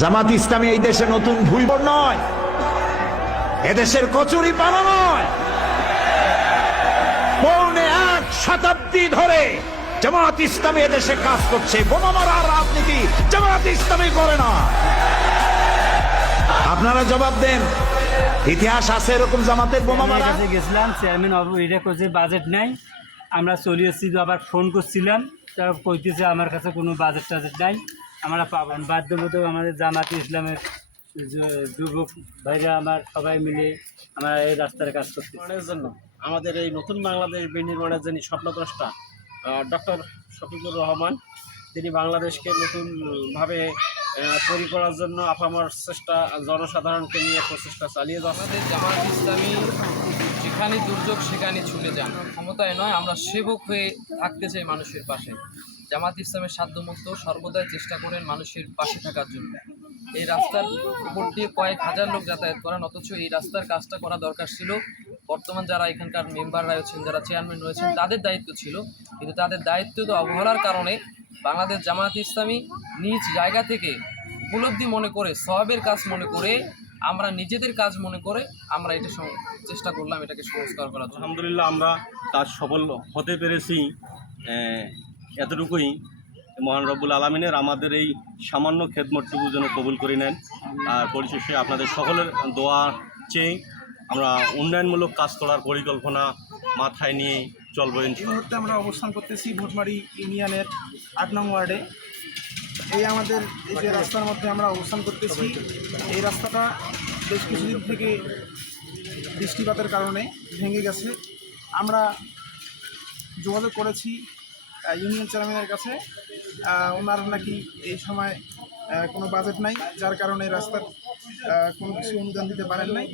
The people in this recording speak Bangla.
জামাত ইসলামী এই দেশে নতুন ভুইবর নয়। এদেশের কচুরি পানা নয়। পৌনে এক শতাব্দী ধরে জামাত ইসলামী এদেশে কাজ করছে। বোমা মারার রাজনীতি জামাত ইসলামী করে না। আপনারা জবাব দেন ইতিহাস আছে এরকম জামাতের বোমা মারা কাছে গেছিলাম চেয়ারম্যান এটা করছে বাজেট নাই। আমরা চলে এসেছি আবার ফোন করছিলাম। তা কইতেছে আমার কাছে কোনো বাজেট টাজেট নাই। আমরা পাবেন বাধ্যমতো আমাদের জামাতি ইসলামের যুবক ভাইরা আমার সবাই মিলে আমরা এই রাস্তার কাজ করতে নির্মাণের জন্য আমাদের এই নতুন বাংলাদেশ বিনির্মাণের যিনি স্বপ্নদ্রষ্টা ডক্টর শফিকুর রহমান তিনি বাংলাদেশকে নতুনভাবে তৈরি করার জন্য আপামর চেষ্টা জনসাধারণকে নিয়ে প্রচেষ্টা চালিয়ে যাচ্ছে। আমাদের জামাত ইসলামী যেখানে দুর্যোগ সেখানে ছুটে যান। ক্ষমতায় নয় আমরা সেবক হয়ে থাকতে চাই মানুষের পাশে। জামাত ইসলামের সাধ্যমতো সর্বদাই চেষ্টা করেন মানুষের পাশে থাকার জন্য। এই রাস্তার উপর দিয়ে কয়েক হাজার লোক যাতায়াত করেন, অথচ এই রাস্তার কাজটা করা দরকার ছিল। বর্তমান যারা এখানকার মেম্বাররা রয়েছেন যারা চেয়ারম্যান রয়েছেন, তাদের দায়িত্ব ছিল। কিন্তু তাদের দায়িত্ব তো অবহেলার কারণে বাংলাদেশ জামাত ইসলামী নিজ জায়গা থেকে উপলব্ধি মনে করে, সবের কাজ মনে করে, আমরা নিজেদের কাজ মনে করে, আমরা এটা চেষ্টা করলাম এটাকে সংস্কার করার আলহামদুলিল্লাহ আমরা কাজ সফল হতে পেরেছি। এতটুকুই মহান রব্বুল আলমিনের আমাদের এই সামান্য খেদমতটুকু যেন কবুল করে নেন। আর পরিশেষে আপনাদের সকলের দোয়া চেয়ে আমরা উন্নয়নমূলক কাজ করার পরিকল্পনা মাথায় নিয়ে চলবো এই মুহূর্তে আমরা অবস্থান করতেছি ভোটমারি ইউনিয়নের আট নং ওয়ার্ডে। এই আমাদের এই যে রাস্তার মধ্যে আমরা অবস্থান করতেছি এই রাস্তাটা বেশ কিছুদিন থেকে বৃষ্টিপাতের কারণে ভেঙে গেছে। আমরা যোগাযোগ করেছি ইউনিয়ন চেয়ারম্যানের কাছে। ওনার নাকি এই সময় কোনো বাজেট নাই, যার কারণে রাস্তার কোনো কিছু অনুদান দিতে পারেন নাই।